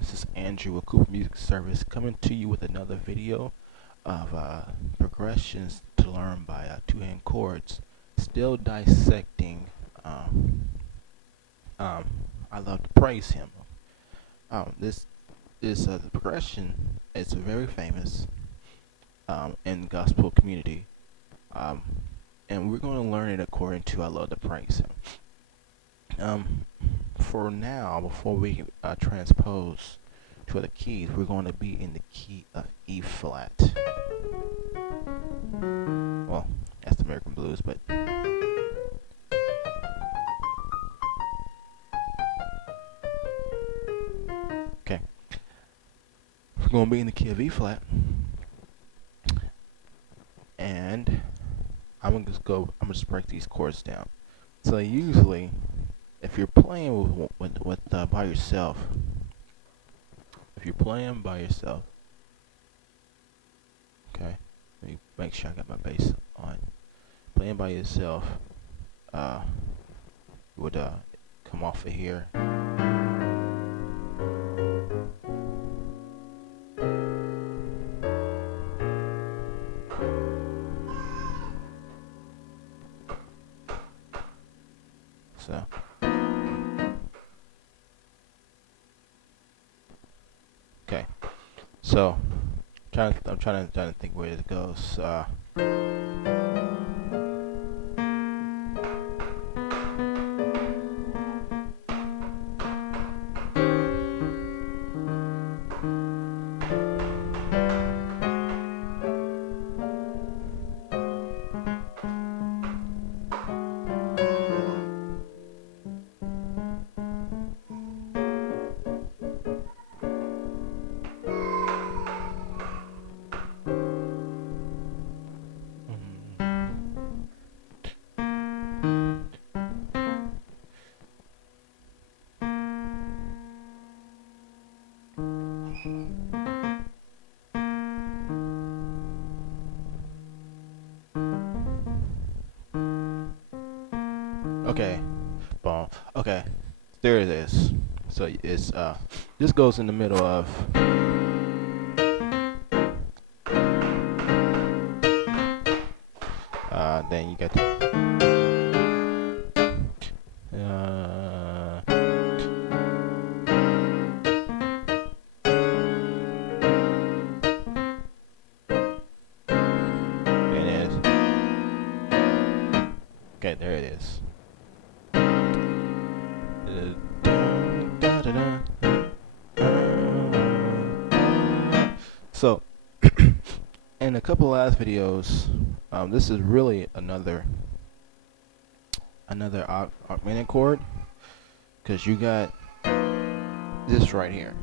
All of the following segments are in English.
This is Andrew with Cooper Music Service coming to you with another video of progressions to learn by two-hand chords. Still dissecting. Um, I love to praise him. This is the progression. It's very famous in the gospel community, and we're going to learn it according to I love to praise him. For now, before we transpose to other keys, we're going to be in the key of E flat. Well, that's the American blues, but okay. We're going to be in the key of E flat, and I'm gonna just break these chords down. So usually, if you're playing by yourself, okay, let me make sure I got my bass on. Playing by yourself, would come off of here. So okay, so I'm trying to think where it goes. Okay, boom. Okay, there it is. So it's this goes in the middle of then you got there it is. Okay, there it is. So in a couple of last videos, this is really another augmented chord, because you got this right here.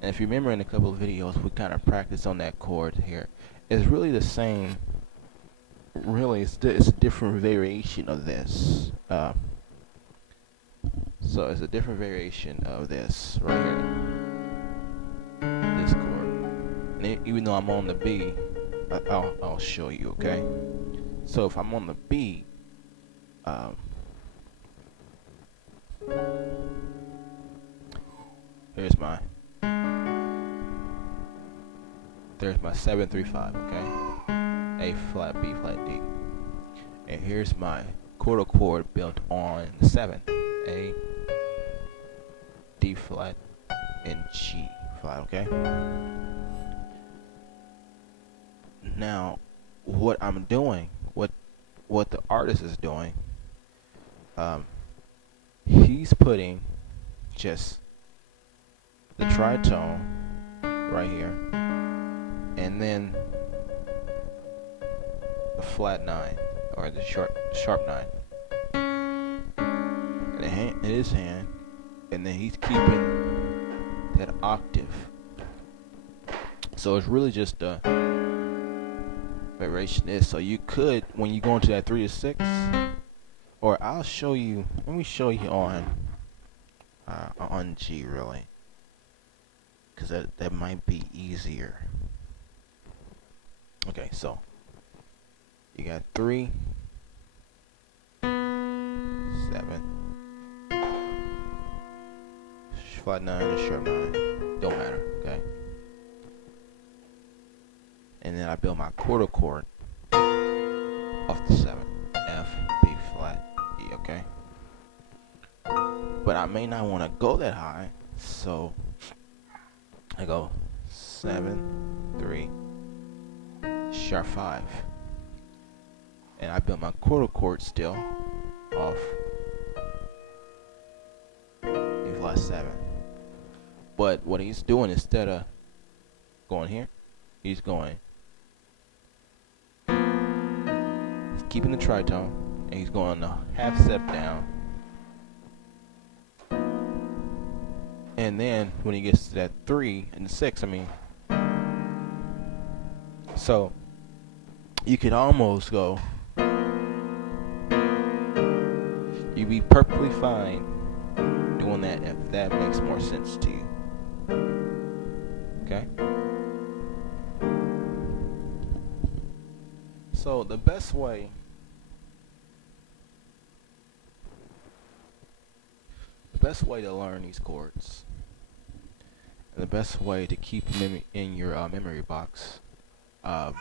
And if you remember, in a couple of videos we kind of practiced on that chord here. It's really the same. Really, it's a different variation of this. So it's a different variation of this right here. This chord. And even though I'm on the B, I'll show you. Okay. So if I'm on the B, there's my 7-3-5, okay? A flat, B flat, D. And here's my chord built on the 7. A, D flat, and G flat, okay? Now, what I'm doing, what the artist is doing, he's putting just the tritone right here, and then the flat 9 or the sharp 9 in his hand, and then he's keeping that octave. So it's really just a variation is. So you could, when you go into that 3 to 6, or I'll show you. Let me show you on G really, because that might be easier. Okay, so you got 3, 7, flat 9 or sharp 9. Don't matter, okay? And then I build my quarter chord off the 7. F, B flat, E, okay? But I may not want to go that high, so I go 7, 3, sharp 5. And I build my quarter chord still off E flat 7. But what he's doing, instead of going here, he's going, he's keeping the tritone, and he's going a half step down. And then when he gets to that 3 and 6, I mean, so you could almost go, you'd be perfectly fine doing that if that makes more sense to you. Okay? So the best way to learn these chords, and the best way to keep them in your memory box, for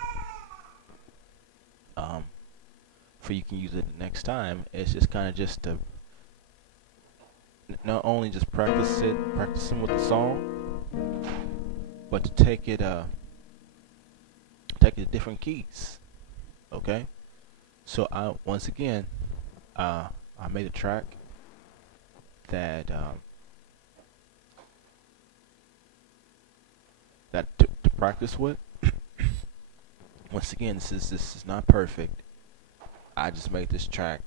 you can use it the next time, is just kind of just to not only just practicing with the song, but to take it to different keys. Okay, so once again, I made a track that to practice with. Once again, this is not perfect. I just made this track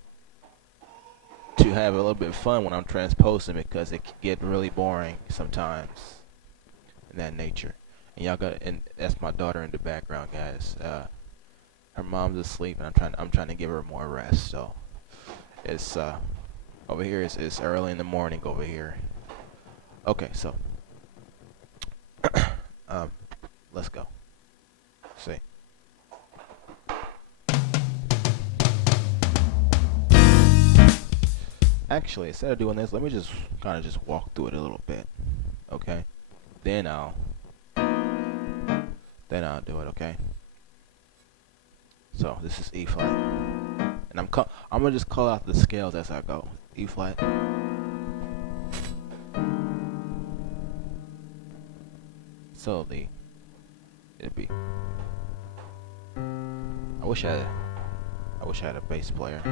to have a little bit of fun when I'm transposing, because it can get really boring sometimes in that nature. And and that's my daughter in the background, guys. Her mom's asleep, and I'm trying to give her more rest. So it's over here. It's early in the morning over here. Okay, so let's go. See. Actually, instead of doing this, let me just kind of just walk through it a little bit. Okay. Then I'll do it. Okay. So this is E flat, and I'm gonna just call out the scales as I go. E flat, so it'd be. I wish I had a bass player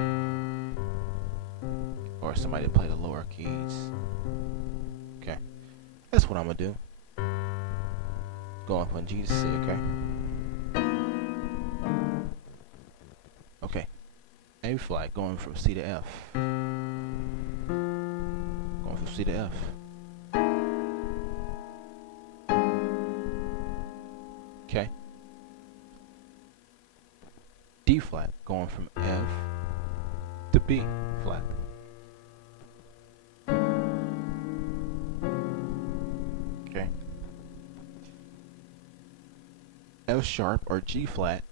or somebody to play the lower keys. Okay, that's what I'm gonna do. Going from G to C. Okay. Okay. A flat, going from C to F. Going from C to F. Okay. D flat, going from F to B flat. Okay. F sharp or G flat,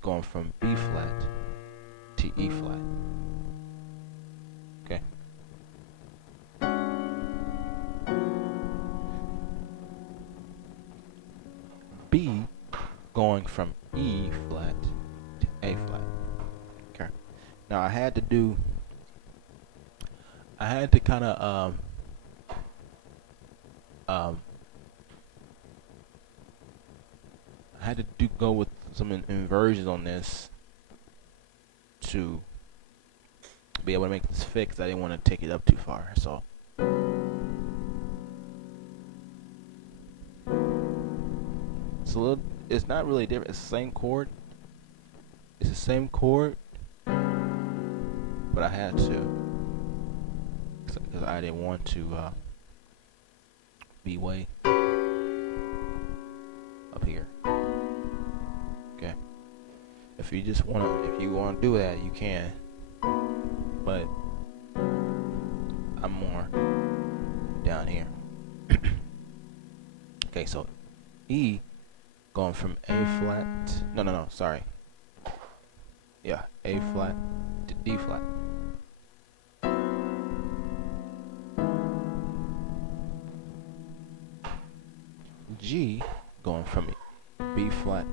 going from B flat to E flat. Okay. B going from E flat to A flat. Okay. Now I had to kind of I had to go with some inversions on this to be able to make this fit, because I didn't want to take it up too far. So it's not really different. It's the same chord. It's the same chord, but I had to, because I didn't want to be way up here. Okay. If you want to do that, you can. But I'm more down here. Okay, so E going from A flat. No, sorry. Yeah, A flat to D flat. G, going from B flat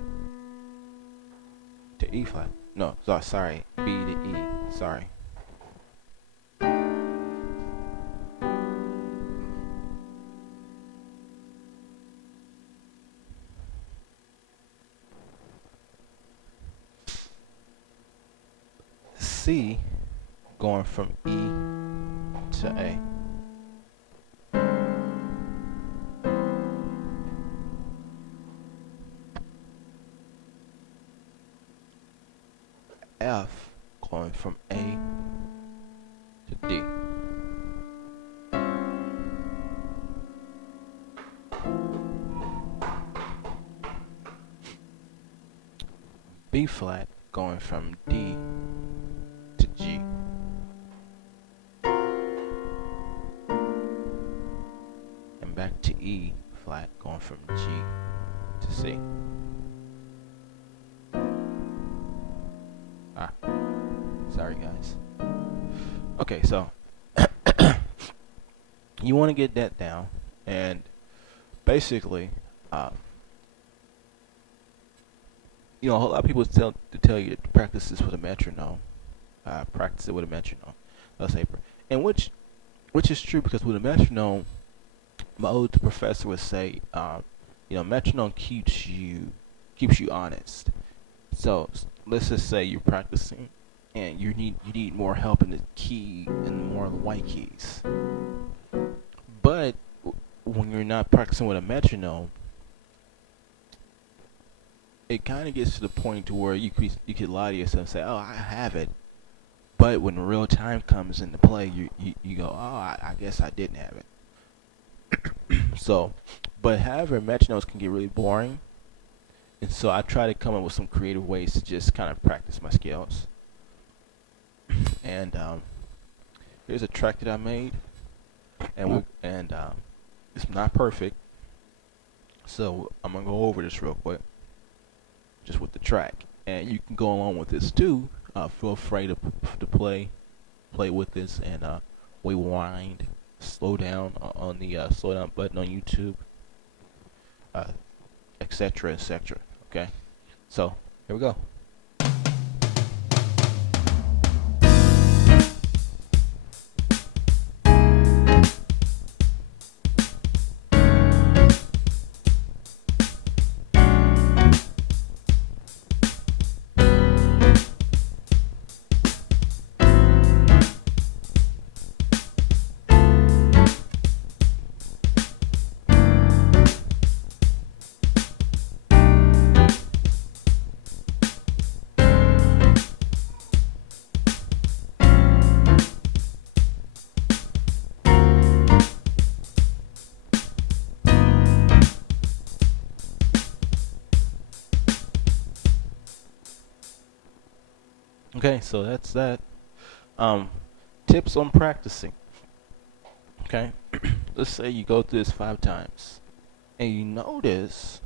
to E flat. No, sorry, B to E. Sorry. C, going from E to A. F, going from A to D. B flat, going from D to G. And back to E flat, going from G to C. Sorry guys. Okay, so you want to get that down, and basically, a whole lot of people tell you to practice this with a metronome. Practice it with a metronome. Let's say, and which is true, because with a metronome, my old professor would say, metronome keeps you honest. So let's just say you're practicing, and you need more help in the key and more of the white keys. But when you're not practicing with a metronome, it kind of gets to the point to where you could lie to yourself and say, "Oh, I have it," but when real time comes into play, you go, "Oh, I guess I didn't have it." So, but however, metronomes can get really boring, and so I try to come up with some creative ways to just kind of practice my skills. And here's a track that I made, and it's not perfect, so I'm gonna go over this real quick, just with the track, and you can go along with this too. Feel free to play with this, and rewind, slow down on the slow down button on YouTube, etc., etc. Okay, so here we go. Okay, so that's that. Tips on practicing. Okay, let's say you go through this 5 times, and you notice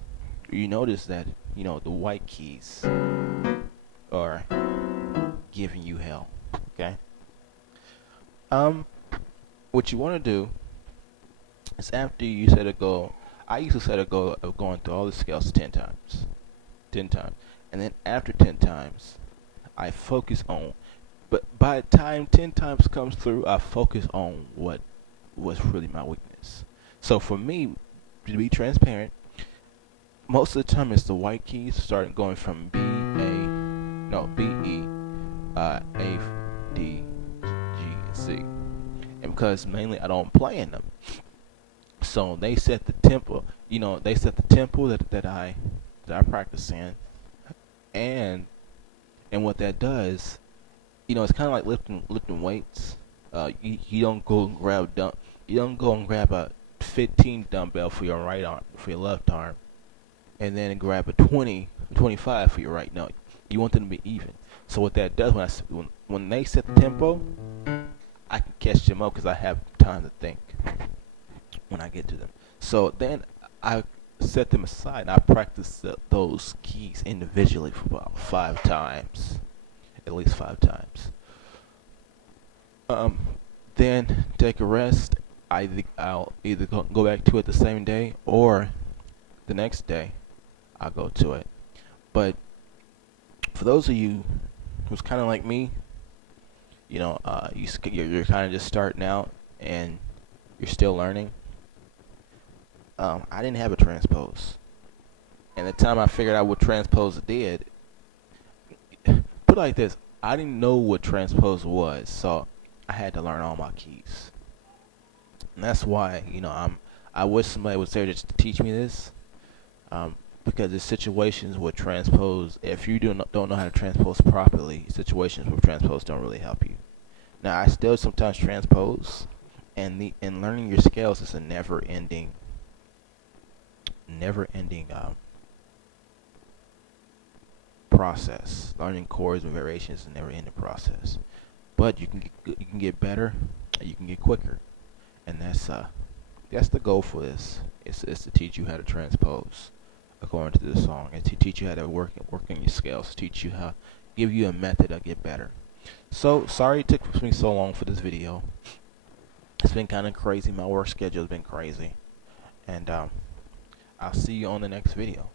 that the white keys are giving you hell. Okay. What you want to do is, after you set a goal, I used to set a goal of going through all the scales 10 times, and then after 10 times, I focus on. But by the time 10 times comes through, I focus on what was really my weakness. So for me, to be transparent, most of the time it's the white keys, starting going from B E, A, D, G, and C. And because mainly I don't play in them, so they set the tempo. They set the tempo that I practice in, and what that does, it's kind of like lifting weights. You don't go and grab a 15 dumbbell for your right arm, for your left arm, and then grab a 25 for your right. No, you want them to be even. So what that does, when they set the tempo, I can catch them up because I have time to think when I get to them. So then I set them aside and I practice those keys individually for about 5 times, at least 5 times. Then take a rest. I'll either go back to it the same day, or the next day I'll go to it. But for those of you who's kind of like me, you're kind of just starting out and you're still learning. I didn't have a transpose, and the time I figured out what transpose did, put it like this: I didn't know what transpose was, so I had to learn all my keys. And that's why I wish somebody was there just to teach me this, because there's situations where transpose, if you don't know how to transpose properly, situations where transpose don't really help you. Now I still sometimes transpose, and learning your scales is a never ending process. Learning chords and variations is a never ending process. But you can get better, and you can get quicker, and that's the goal for this. It's to teach you how to transpose according to the song, and to teach you how to work on your scales. To teach you how, give you a method to get better. So sorry it took me so long for this video. It's been kind of crazy. My work schedule has been crazy, and I'll see you on the next video.